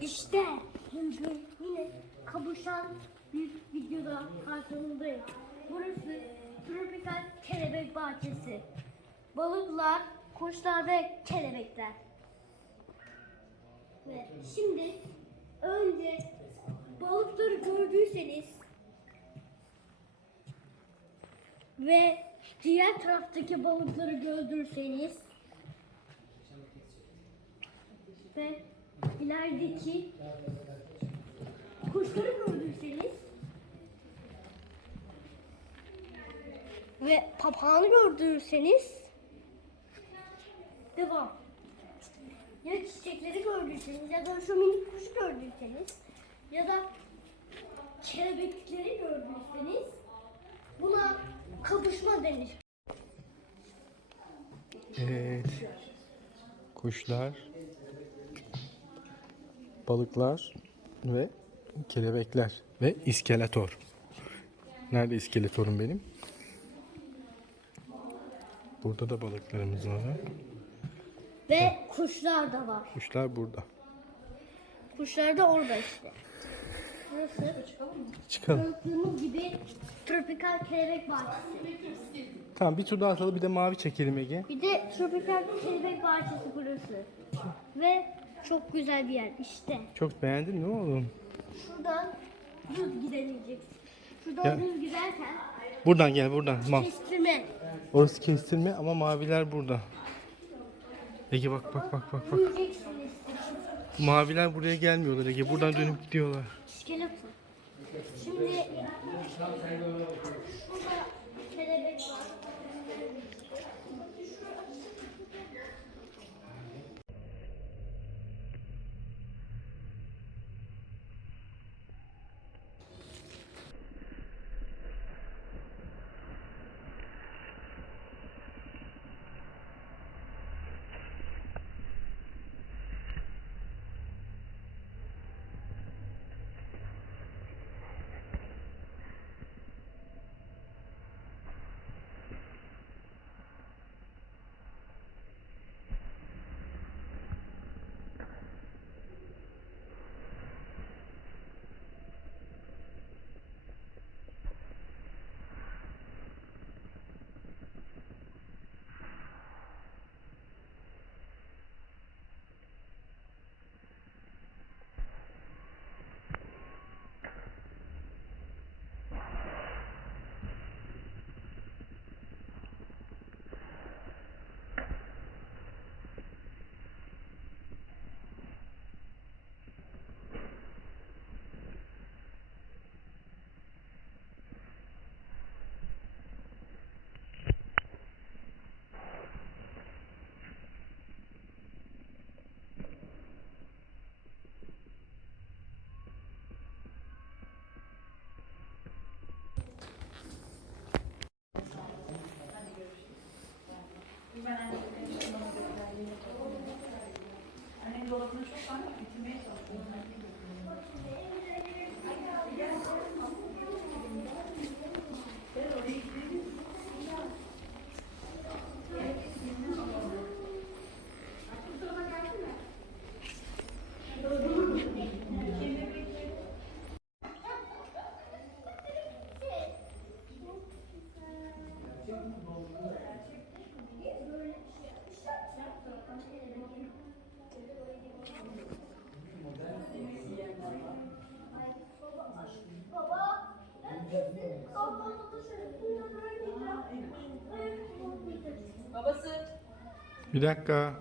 İşte bugün yine kavuşan bir videoda karşınızdayım. Burası tropikal kelebek bahçesi. Balıklar, kuşlar ve kelebekler. Ve şimdi önce balıkları gördüyseniz ve diğer taraftaki balıkları gördüyseniz ve ilerideki kuşları gördüyseniz ve papağanı gördüyseniz devam. Ya çiçekleri gördüyseniz ya da şu minik kuşu gördüyseniz ya da kelebekleri gördüyseniz buna kavuşma denir. Evet. Kuşlar, balıklar ve kelebekler ve iskeletor. Nerede iskeletorum benim? Burada da balıklarımız var. Ve kuşlar da var. Kuşlar burada. Kuşlar da orada işte. Burası Çıkalım. gördüğünüz gibi tropikal kelebek bahçesi. Tamam bir tur daha atalım bir de mavi çekelim Ege. Bir de tropikal kelebek bahçesi burası. Ve çok güzel bir yer işte. Çok beğendin mi oğlum? Şuradan düz gidilecek. Şuradan Ya. düz giderken Buradan gel buradan. Ma kestirme. Orası kestirme ama maviler burada. Ege bak bak bak bak bak. Maviler buraya gelmiyorlar Ege. Buradan dönüp gidiyorlar. İskeleton. Şimdi Babası. Bir dakika.